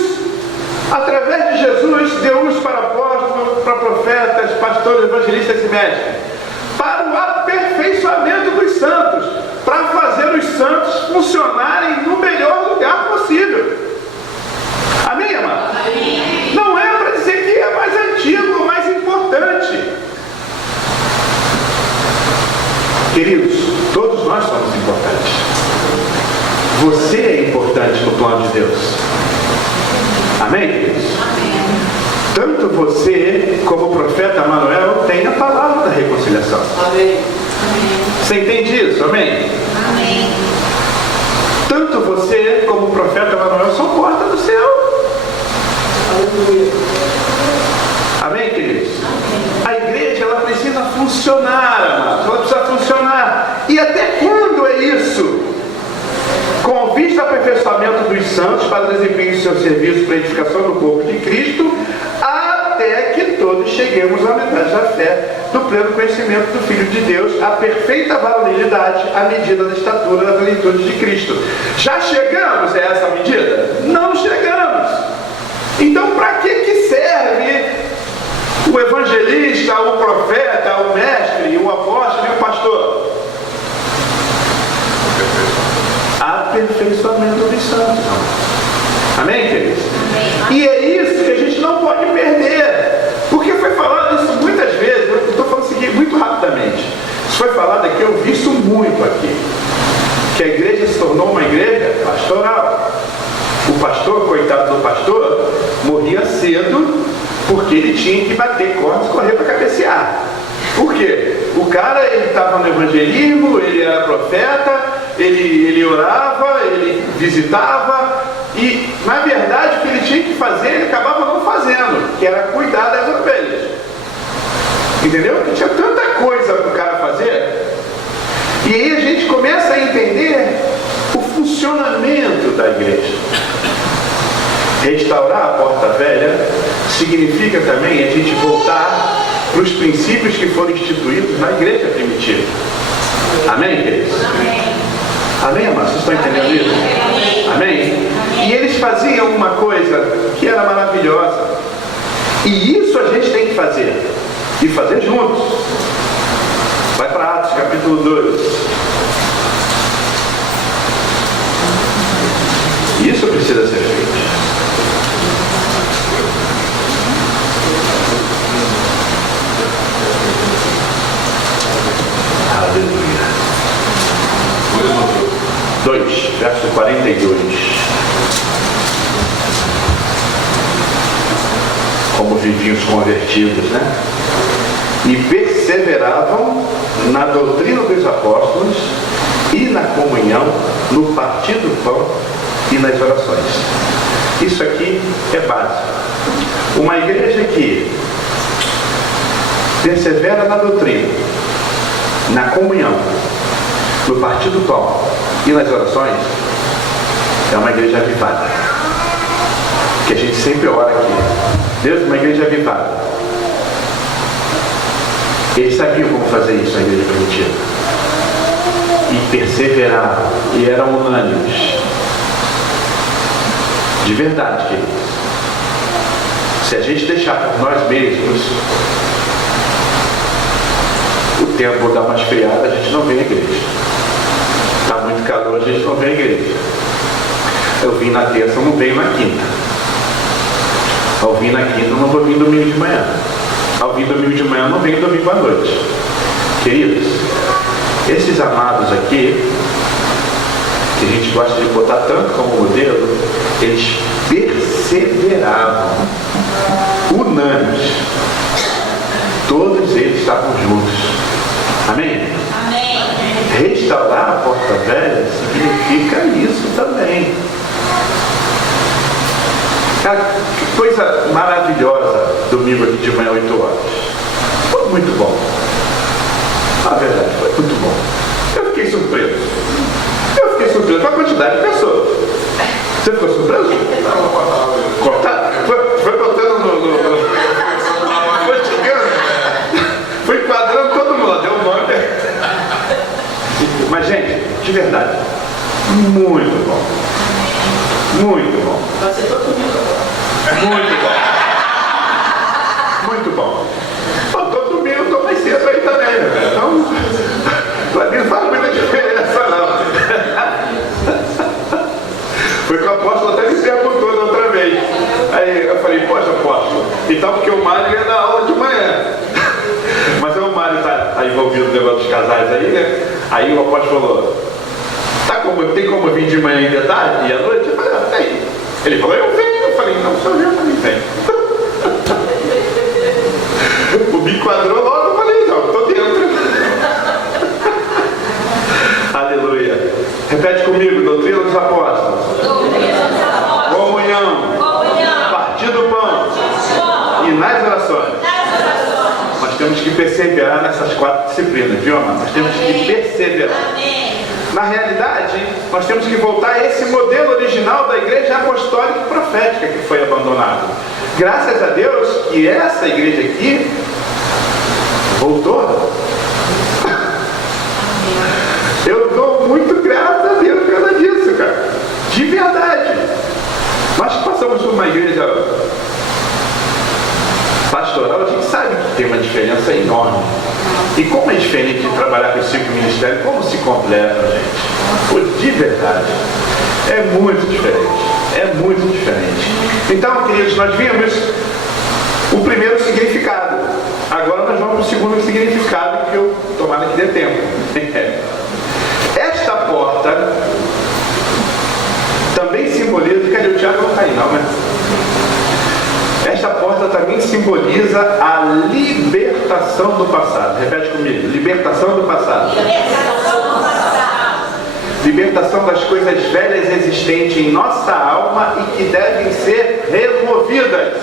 através de Jesus, deu uso para apóstolos, para profetas, pastores, evangelistas e mestres? Para o aperfeiçoamento dos santos, para fazer os santos funcionarem no melhor lugar possível. Amém, amado? Amém. Não é para dizer que é mais antigo ou mais importante. Queridos, todos nós somos importantes. Você é importante no plano de Deus. Amém, queridos? Amém. Tanto você como o profeta Manuel tem a palavra da reconciliação. Amém. Você entende isso? Amém? Amém. Tanto você como o profeta Manuel são porta do céu. Aleluia. Amém, queridos? Amém. A igreja, ela precisa funcionar, amados. Ela precisa funcionar. E até quando é isso? Com vista ao aperfeiçoamento dos santos para desempenho de seu serviço para a edificação do corpo de Cristo, até que todos cheguemos à metade da fé, do pleno conhecimento do Filho de Deus, à perfeita varonilidade, à medida da estatura da plenitude de Cristo. Já chegamos a essa medida? Não chegamos. Então, para que serve o evangelista, o profeta, o mestre, o apóstolo e o pastor? Aperfeiçoamento dos santos. Amém, queridos? Amém. E é isso que a gente não pode perder. Porque foi falado isso muitas vezes. Eu estou falando isso aqui muito rapidamente. Isso foi falado aqui, eu vi isso muito aqui. Que a igreja se tornou uma igreja pastoral. O pastor, coitado do pastor, morria cedo porque ele tinha que bater cordas e correr para cabecear. Por quê? O cara, ele estava no evangelismo, ele era profeta, ele orava, ele visitava, e na verdade o que ele tinha que fazer, ele acabava não fazendo, que era cuidar das ovelhas. Entendeu? Porque tinha tanta coisa para o cara fazer. E aí a gente começa a entender o funcionamento da igreja. Restaurar a porta velha significa também a gente voltar para os princípios que foram instituídos na igreja primitiva. Amém, queridos? Amém. Amém, amados? Vocês estão entendendo isso? Amém? E eles faziam uma coisa que era maravilhosa. E isso a gente tem que fazer. E fazer juntos. Vai para Atos, capítulo 2. Isso precisa ser feito. Aleluia. 2, verso 42. Como viviam os convertidos, né? E perseveravam na doutrina dos apóstolos e na comunhão, no partir do pão e nas orações. Isso aqui é básico. Uma igreja que persevera na doutrina, na comunhão, no partir do pão e nas orações, é uma igreja avivada. Que a gente sempre ora aqui. Deus, uma igreja avivada. Eles sabiam como fazer isso na igreja primitiva. E perseveravam. E eram unânimes. De verdade, queridos. Se a gente deixar por nós mesmos, o tempo dá uma esfriada, a gente não vem à igreja. Está muito calor, a gente não vem à igreja. Eu vim na terça, eu não venho na quinta. Ao vir na quinta, eu não vou vir domingo de manhã. Ao vir domingo de manhã, eu não venho domingo à noite. Queridos, esses amados aqui, que a gente gosta de botar tanto como modelo, eles perseveravam, unânimes. Todos eles estavam juntos. Amém? Amém. Restaurar a porta velha significa isso também. Cara, que coisa maravilhosa, domingo aqui de manhã, 8 horas. Foi muito bom. Na verdade, foi muito bom. Eu fiquei surpreso. Com a quantidade de pessoas. Você ficou surpreso? Cortado? Foi botando no... Foi chegando. Foi enquadrando todo mundo. Deu um nome. Mas, gente, de verdade, Muito bom. Muito bom. Vai ser todo domingo agora. Muito bom. Muito bom. Bom, todo domingo eu estou mais cedo aí também, né? Então, para mim não faz muita diferença, não. Foi que o apóstolo até me perguntou da outra vez. Aí eu falei, poxa, apóstolo, então porque o Mário ia na aula de manhã. Mas o Mário está envolvido no negócio dos casais aí, né? Aí o apóstolo falou, tem como vir de manhã e de tarde e à noite? Eu falei, tem. Ele falou, eu venho. Eu falei, não, se eu também venho. Me enquadrou logo, eu falei, não, estou dentro. Aleluia. Repete comigo, doutrina dos apóstolos. Comunhão. Partir do pão. E nas orações. Nós temos que perseverar nessas 4 disciplinas, viu, amado? Nós temos que perseverar. Na realidade, nós temos que voltar a esse modelo original da igreja apostólica e profética que foi abandonado. Graças a Deus que essa igreja aqui voltou. Eu dou muito graças a Deus por causa disso, cara. De verdade. Nós passamos por uma igreja pastoral, a gente sabe que tem uma diferença enorme. E como é diferente de trabalhar com os 5 ministérios, como se completa, gente? Pô, de verdade. É muito diferente. É muito diferente. Então, queridos, nós vimos o primeiro significado. Agora nós vamos para o segundo significado, que eu tomara que dê tempo. Esta porta também simboliza... Cadê o Tiago? Não está aí, não, né? Esta porta também simboliza a libertação do passado. Repete comigo. Libertação do passado. Libertação das coisas velhas existentes em nossa alma e que devem ser removidas.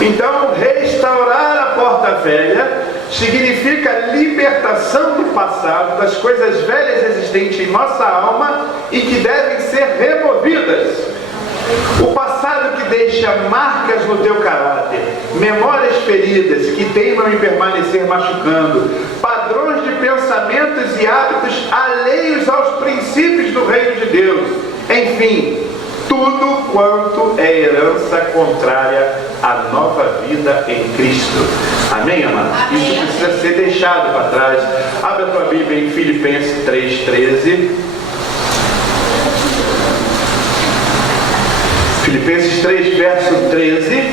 Então, restaurar a porta velha significa libertação do passado, das coisas velhas existentes em nossa alma e que devem ser removidas. O passado que deixa marcas no teu caráter, memórias feridas que teimam em permanecer machucando, padrões de pensamentos e hábitos alheios aos princípios do reino de Deus, enfim, tudo quanto é herança contrária à nova vida em Cristo. Amém, amados? Isso precisa ser deixado para trás. Abre a tua Bíblia em Filipenses 3,13. Filipenses 3, verso 13.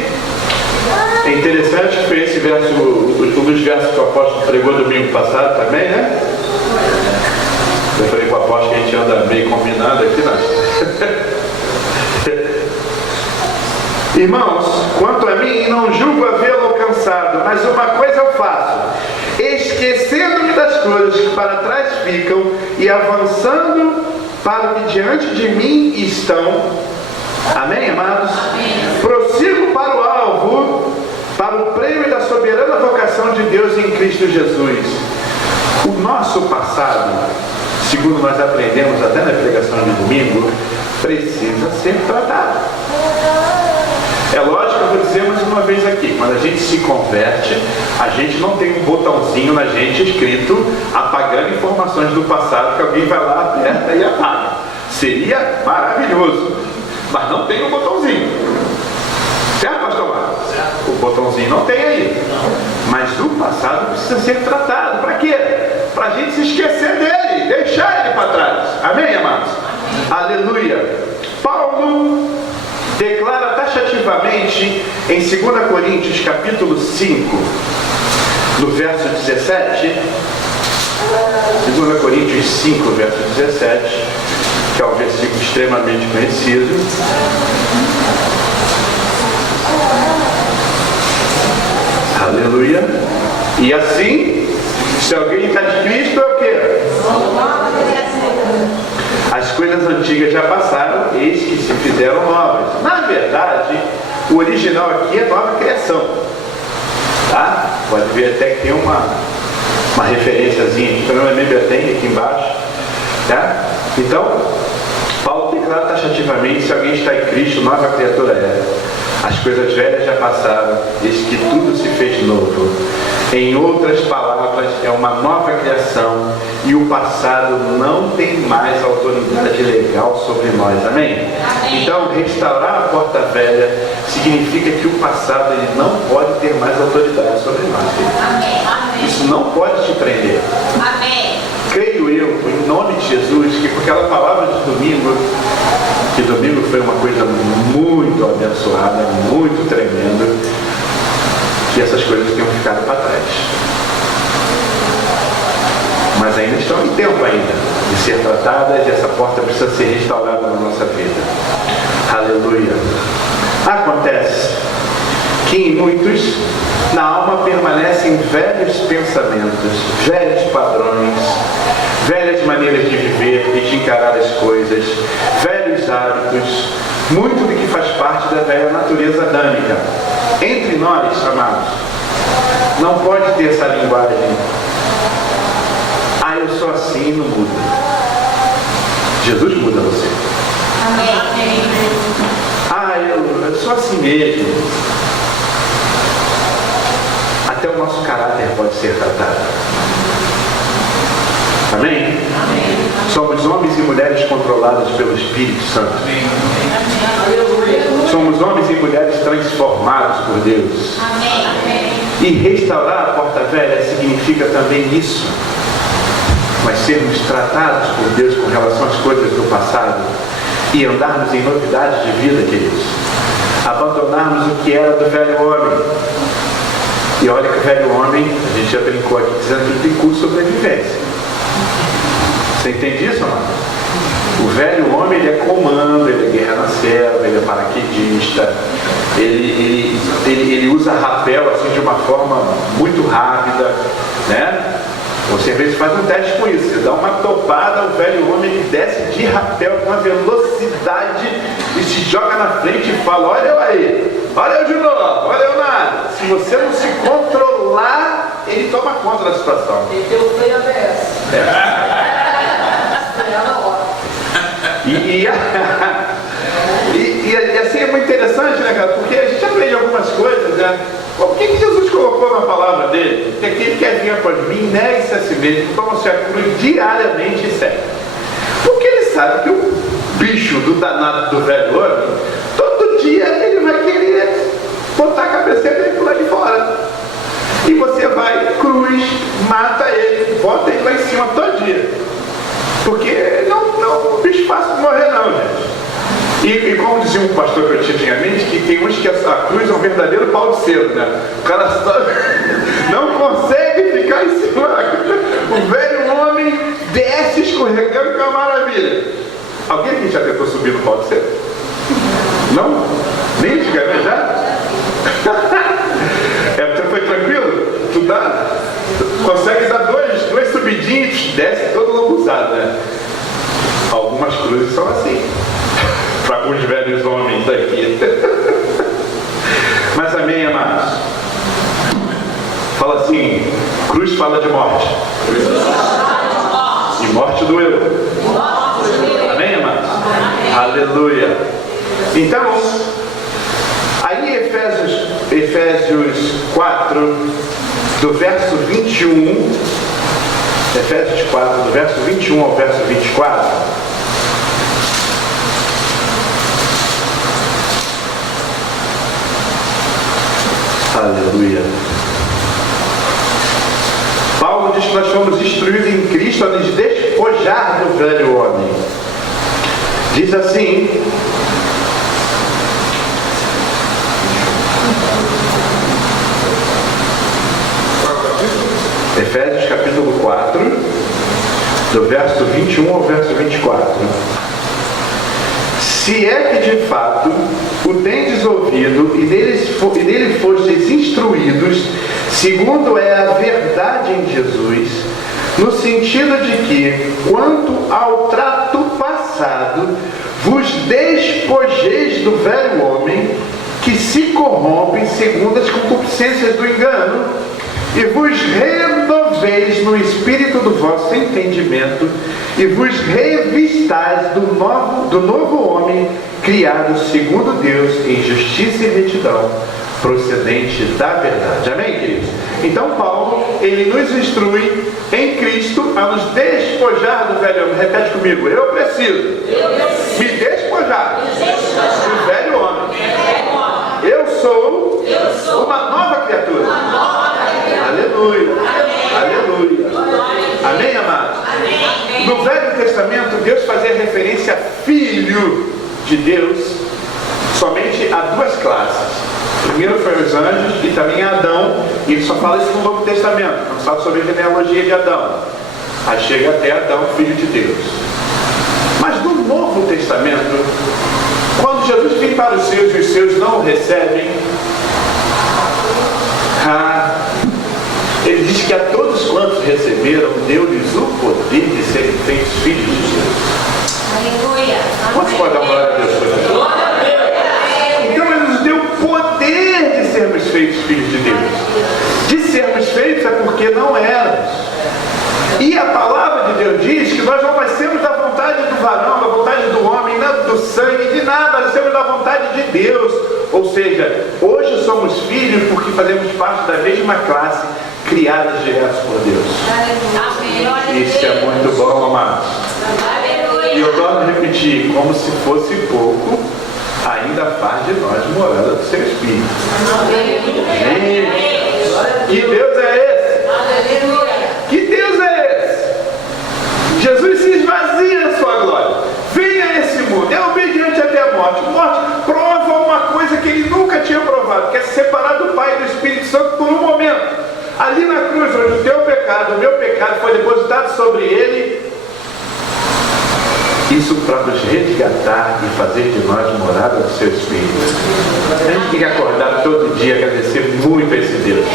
É interessante que foi esse verso, um dos versos que o apóstolo pregou domingo passado também, né? Eu falei com o apóstolo que a gente anda meio combinado aqui, né? Irmãos, quanto a mim, não julgo havê-lo alcançado, mas uma coisa eu faço, esquecendo-me das coisas que para trás ficam e avançando para o que diante de mim estão. Amém, amados? Amém. Prossigo para o alvo, para o prêmio da soberana vocação de Deus em Cristo Jesus. O nosso passado, segundo nós aprendemos até na pregação de domingo, precisa ser tratado. É lógico, eu vou dizer mais uma vez aqui, quando a gente se converte, a gente não tem um botãozinho na gente escrito apagando informações do passado que alguém vai lá, aperta e apaga. Seria maravilhoso, mas não tem um botãozinho. Certo, pastor Marcos? O botãozinho não tem aí. Mas do passado precisa ser tratado. Para quê? Para a gente se esquecer dele, deixar ele para trás. Amém, amados? Aleluia. Paulo declara taxativamente em 2 Coríntios capítulo 5, no verso 17, 2 Coríntios 5, verso 17, que é um versículo extremamente conhecido. Aleluia. E assim, se alguém está de Cristo, é o quê? As coisas antigas já passaram, eis que se fizeram novas. Na verdade, o original aqui é nova criação. Tá? Pode ver até que tem uma referenciazinha aqui, pelo menos a Bíblia tem aqui embaixo. Tá? Então, Paulo declara taxativamente: se alguém está em Cristo, nova criatura é. As coisas velhas já passaram, eis que tudo se fez novo. Em outras palavras, é uma nova criação e o passado não tem mais autoridade legal sobre nós. Amém? Então, restaurar a porta velha significa que o passado ele não pode ter mais autoridade sobre nós. Isso não pode te prender. Creio eu, em nome de Jesus, que com aquela palavra de domingo, que domingo foi uma coisa muito abençoada, muito tremenda, que essas coisas tenham ficado para trás. Mas ainda estão em tempo ainda de ser tratadas, e essa porta precisa ser restaurada na nossa vida. Aleluia. Acontece que em muitos, na alma permanecem velhos pensamentos, velhos padrões, velhas maneiras de viver e de encarar as coisas, velhos hábitos, muito do que faz parte da velha natureza adâmica. Entre nós, amados, não pode ter essa linguagem. Eu sou assim e não muda. Jesus muda você. Eu sou assim mesmo. Até o nosso caráter pode ser tratado. Amém? Somos homens e mulheres controlados pelo Espírito Santo. Somos homens e mulheres transformados por Deus. E restaurar a porta velha significa também isso. Mas sermos tratados por Deus com relação às coisas do passado e andarmos em novidades de vida, queridos. Abandonarmos o que era do velho homem. E olha que o velho homem, a gente já brincou aqui dizendo que ele tem curso de sobrevivência. Você entende isso, não? O velho homem, ele é comando, ele é guerra na selva, ele é paraquedista, ele usa rapel assim de uma forma muito rápida, né? Você às vezes faz um teste com isso, você dá uma topada, o velho homem ele desce de rapel com uma velocidade e se joga na frente e fala: olha eu aí, olha eu de novo, olha eu nada. Se você não se controlar, ele toma conta da situação. Ele tem o freio ABS. E assim é muito interessante, né, cara? Porque a gente aprende algumas coisas, né? Por que Jesus colocou na palavra dele? Que aquele que quer vir após mim, negue-se a si mesmo, toma-se a cruz diariamente e segue. Porque ele sabe que o bicho do danado do velho homem, todo dia ele vai querer botar a cabeça dele por lá de fora. E você vai, cruz, mata ele, bota ele lá em cima todo dia. Porque não é bicho fácil de morrer não, gente. E como dizia um pastor que eu tinha antigamente, que tem uns que a cruz é um verdadeiro pau de selo, né? O cara só não consegue ficar em cima. O velho homem desce escorregando, que é uma maravilha. Alguém aqui já tentou subir no pau de selo? Não? Nem antigamente já? Você foi tranquilo? Tu consegue dar dois subidinhos, desce todo lambuzado, né? Algumas cruzes são assim. Para alguns velhos homens aqui. Mas amém, amados? Fala assim: cruz fala de morte. E morte do eu. Amém, amados? Aleluia. Então, aí Efésios 4, do verso 21, Efésios 4, do verso 21 ao verso 24. Aleluia. Paulo diz que nós fomos instruídos em Cristo a nos despojar do velho homem. Diz assim: Efésios capítulo 4, do verso 21 ao verso 24. Se é que de fato o tendes ouvido e dele fostes instruídos, segundo é a verdade em Jesus, no sentido de que, quanto ao trato passado, vos despojeis do velho homem, que se corrompe segundo as concupiscências do engano, e vos renoveis no espírito do vosso entendimento, e vos revistais do novo homem, criado segundo Deus, em justiça e retidão, procedente da verdade. Amém, queridos? Então Paulo, ele nos instrui em Cristo a nos despojar do velho homem. Repete comigo: eu preciso me despojar do velho homem. Eu sou uma nova criatura. Aleluia. Aleluia. Amém, amados? No Velho Testamento, Deus fazia referência a filho de Deus somente a duas classes. Primeiro foi os anjos e também Adão, e ele só fala isso no Novo Testamento, não fala sobre a genealogia de Adão. Aí chega até Adão, filho de Deus. Mas no Novo Testamento, quando Jesus vem para os seus e os seus não o recebem, ele diz que a todos quantos receberam, deu-lhes o poder de serem feitos filhos de Deus. Aleluia. Quantos podem dar glória a Deus por isso? Então ele nos deu o poder de sermos feitos filhos de Deus. De sermos feitos é porque não éramos. E a palavra de Deus diz que nós não nascemos da vontade do varão, da vontade do homem, não do sangue, de nada, nós nascemos da vontade de Deus. Ou seja, hoje somos filhos porque fazemos parte da mesma classe, criados e gerados por Deus. Isso é muito bom, amados. E eu torno a repetir, como se fosse pouco, ainda faz de nós morada do seu Espírito. Gente, que Deus é esse? Que Deus é esse? Jesus se esvazia da sua glória, vem a esse mundo, é obediente até a morte. Morte prova uma coisa que ele nunca tinha provado, que é se separar do Pai e do Espírito Santo por um momento. Ali na cruz, onde o teu pecado, o meu pecado foi depositado sobre ele, isso para nos resgatar e fazer de nós morada do seu Espírito. A gente tem que acordar todo dia e agradecer muito a esse Deus.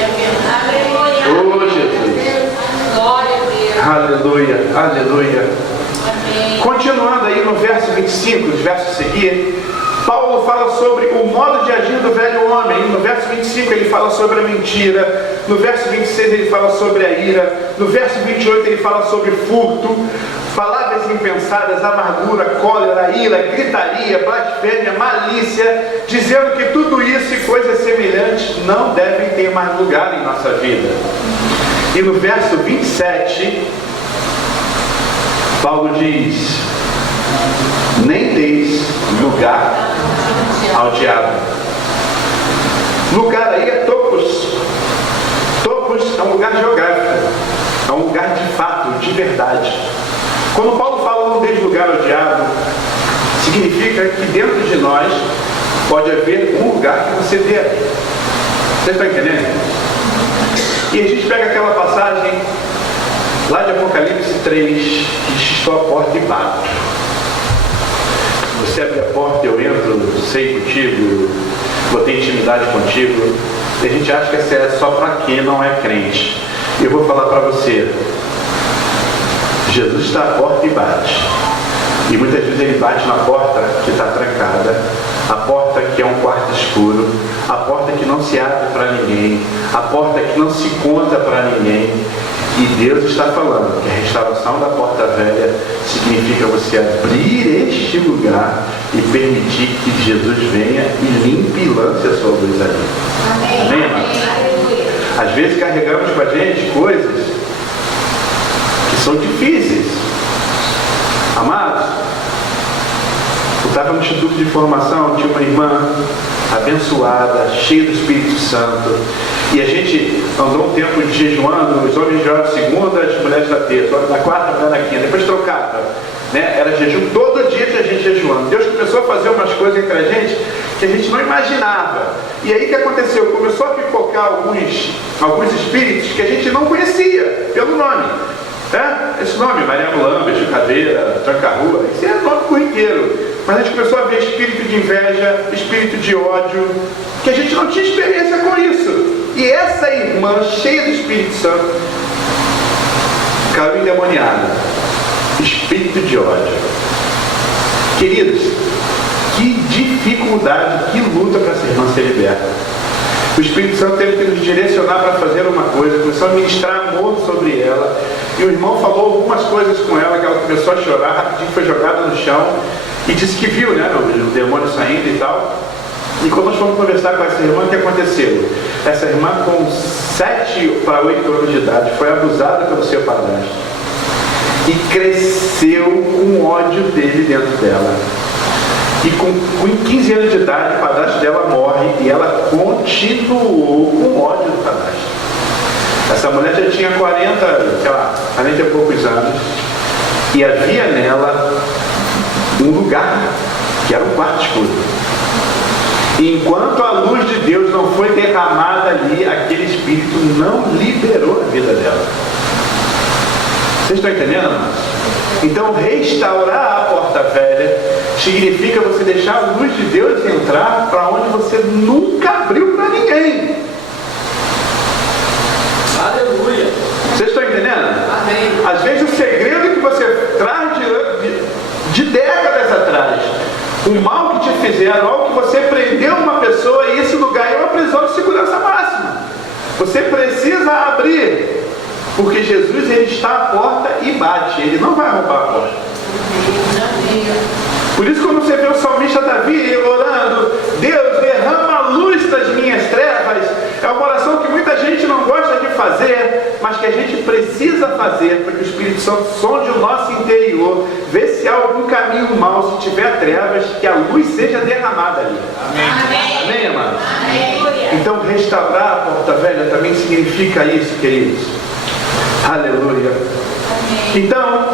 Oh, Jesus. Aleluia, aleluia. Continuando aí no verso 25, os versos a seguir, Paulo fala sobre o modo de agir do velho homem. No verso 25 ele fala sobre a mentira. No verso 26 ele fala sobre a ira. No verso 28 ele fala sobre furto, palavras impensadas, amargura, cólera, ira, gritaria, blasfêmia, malícia, dizendo que tudo isso e coisas semelhantes não devem ter mais lugar em nossa vida. E no verso 27, Paulo diz: nem deis lugar ao diabo. Lugar aí é topos. Topos é um lugar geográfico, é um lugar de fato, de verdade. Quando Paulo fala não deis lugar ao diabo, significa que dentro de nós pode haver um lugar que você dê. Você está entendendo? E a gente pega aquela passagem lá de Apocalipse 3, que diz: estou à porta e bato. Você abre a porta, eu entro, sei contigo, vou ter intimidade contigo. E a gente acha que essa é só para quem não é crente. E eu vou falar para você: Jesus está à porta e bate. E muitas vezes ele bate na porta que está trancada, a porta que é um quarto escuro, a porta que não se abre para ninguém, a porta que não se conta para ninguém. E Deus está falando que a restauração da porta velha significa você abrir este lugar e permitir que Jesus venha e limpe e lance a sua luz ali. Amém, amados? Às vezes carregamos com a gente coisas que são difíceis. Amados, eu estava no Instituto de Formação, tinha uma irmã abençoada, cheia do Espírito Santo, e a gente andou um tempo jejuando, os homens jejuavam segunda, as mulheres da terça, na quarta, mulher na quinta, depois trocava, né? Era jejum, todo dia tinha gente jejuando. Deus começou a fazer umas coisas entre a gente que a gente não imaginava. E aí o que aconteceu? Começou a pipocar alguns espíritos que a gente não conhecia pelo nome. Esse nome, Maria Mulamba, Cadeira, Tranca-Rua, esse é nome corriqueiro. Mas a gente começou a ver espírito de inveja, espírito de ódio, que a gente não tinha experiência com isso. E essa irmã, cheia do Espírito Santo, caiu endemoniada. Espírito de ódio. Queridos, que dificuldade, que luta para essa irmã ser liberta. O Espírito Santo teve que nos direcionar para fazer uma coisa, começou a ministrar amor sobre ela, e o irmão falou algumas coisas com ela, que ela começou a chorar, rapidinho foi jogada no chão, e disse que viu, né, o demônio saindo e tal. E quando nós fomos conversar com essa irmã, o que aconteceu? Essa irmã, com 7 para 8 anos de idade, foi abusada pelo seu padrasto, e cresceu com ódio dele dentro dela. E com 15 anos de idade, o padrasto dela morre e ela continuou com ódio do padrasto. Essa mulher já tinha 40 e poucos anos, e havia nela um lugar, que era um quarto escuro. E enquanto a luz de Deus não foi derramada ali, aquele espírito não liberou a vida dela. Vocês estão entendendo, amados? Então, restaurar a porta velha significa você deixar a luz de Deus entrar para onde você nunca abriu para ninguém. Aleluia. Vocês estão entendendo? Amém. Às vezes o segredo que você traz de décadas atrás, o mal que te fizeram, algo que você prendeu uma pessoa, e esse lugar é uma prisão de segurança máxima. Você precisa abrir, porque Jesus, ele está à porta e bate, ele não vai roubar a porta. Por isso, quando você vê o salmista Davi orando, Deus, derrama a luz das minhas trevas, é uma oração que muita gente não gosta de fazer, mas que a gente precisa fazer, para que o Espírito Santo sonde o nosso interior, vê se há algum caminho mau, se tiver trevas, que a luz seja derramada ali. Amém. Amém, amados? Então, restaurar a porta velha também significa isso, queridos. Aleluia. Então,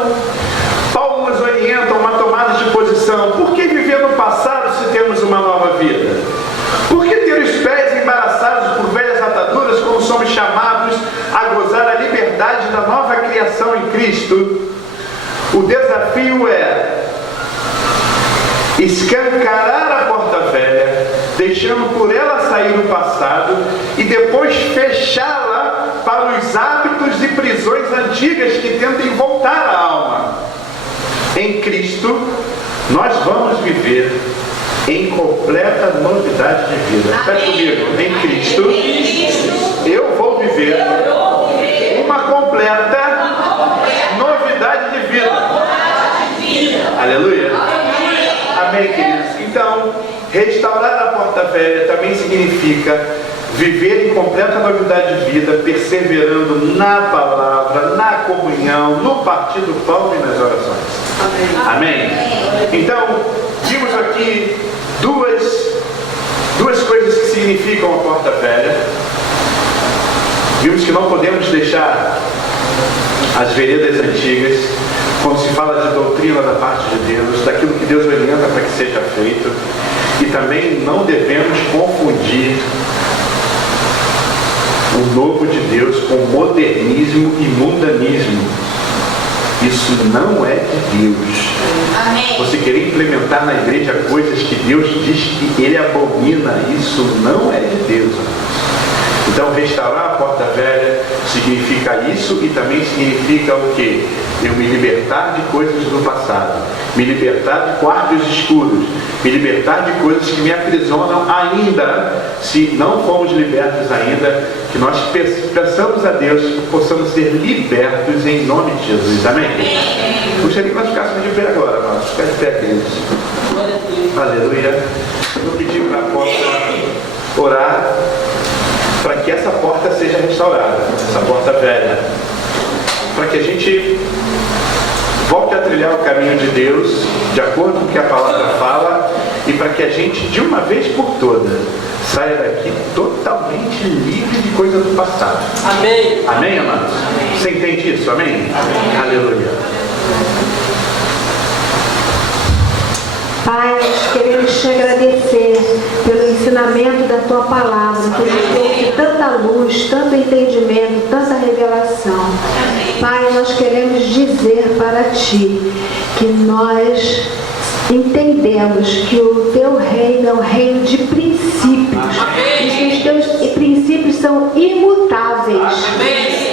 Paulo nos orienta a uma tomada de posição. Por que viver no passado se temos uma nova vida? Por que ter os pés embaraçados por velhas ataduras quando somos chamados a gozar a liberdade da nova criação em Cristo? O desafio é escancarar a porta velha, deixando por ela sair o passado e depois fechá-la para os hábitos e prisões antigas que tentem voltar a alma. Em Cristo, nós vamos viver em completa novidade de vida. Fecha comigo. Em Cristo, eu vou viver uma completa novidade de vida. Aleluia. Amém, queridos. Então, restaurar a porta velha também significa viver em completa novidade de vida, perseverando na palavra, na comunhão, no partir do pão e nas orações. Amém? Então, vimos aqui duas coisas que significam a porta velha. Vimos que não podemos deixar as veredas antigas, quando se fala de doutrina da parte de Deus, daquilo que Deus orienta para que seja feito. E também não devemos confundir o novo de Deus com modernismo e mundanismo. Isso não é de Deus. Amém. Você querer implementar na igreja coisas que Deus diz que Ele abomina, isso não é de Deus. Então, restaurar a porta velha significa isso, e também significa o quê? Eu me libertar de coisas do passado, me libertar de quartos escuros, me libertar de coisas que me aprisionam ainda. Se não fomos libertos ainda, que nós peçamos a Deus que possamos ser libertos em nome de Jesus. Amém? Gostaria que nós ficássemos de pé agora, amados. Ficar de pé, queridos. Aleluia. Eu vou pedir para a porta orar, para que essa porta seja restaurada, essa porta velha, para que a gente volte a trilhar o caminho de Deus, de acordo com o que a palavra fala, e para que a gente, de uma vez por todas, saia daqui totalmente livre de coisas do passado. Amém. Amém, amados? Amém. Você entende isso? Amém? Amém. Aleluia. Pai, nós queremos te agradecer pelo ensinamento da Tua Palavra, que nos trouxe tanta luz, tanto entendimento, tanta revelação. Pai, nós queremos dizer para Ti que nós entendemos que o Teu reino é um reino de princípios, e que os Teus princípios são imutáveis.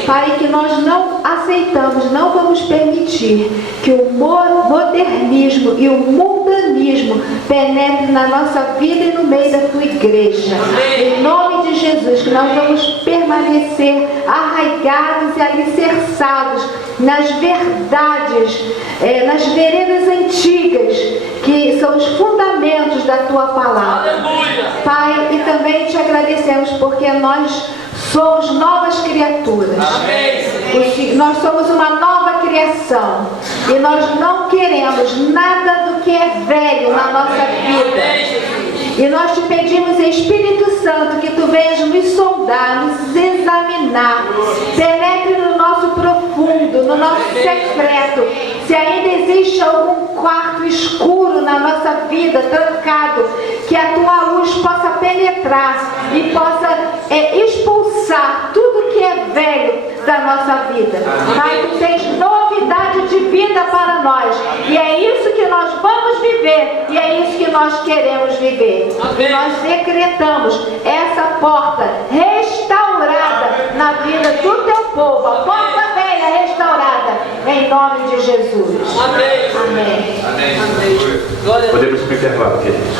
Pai, que nós não aceitamos, não vamos permitir que o modernismo e o mundanismo penetre na nossa vida e no meio da Tua igreja. Em nome de de Jesus, que nós vamos permanecer arraigados e alicerçados nas verdades, nas veredas antigas, que são os fundamentos da Tua Palavra. Aleluia. Pai, e também te agradecemos porque nós somos novas criaturas. Amém. Nós somos uma nova criação e nós não queremos nada do que é velho na nossa vida. E nós te pedimos, Espírito Santo, que Tu venhas nos soldar, nos examinar, penetre no nosso profundo, no nosso secreto. Se ainda existe algum quarto escuro na nossa vida, trancado, que a Tua luz possa penetrar e possa expulsar tudo que é velho da nossa vida. Pai, Tu tens novidade de vida para nós. E é isso que nós vamos viver. E é isso que nós queremos viver. E nós decretamos essa porta restaurada na vida do Teu povo. A porta velha restaurada. Em nome de Jesus. Amém. Amém. Amém. Glória a Deus. Podemos ir para o intervalo, queridos.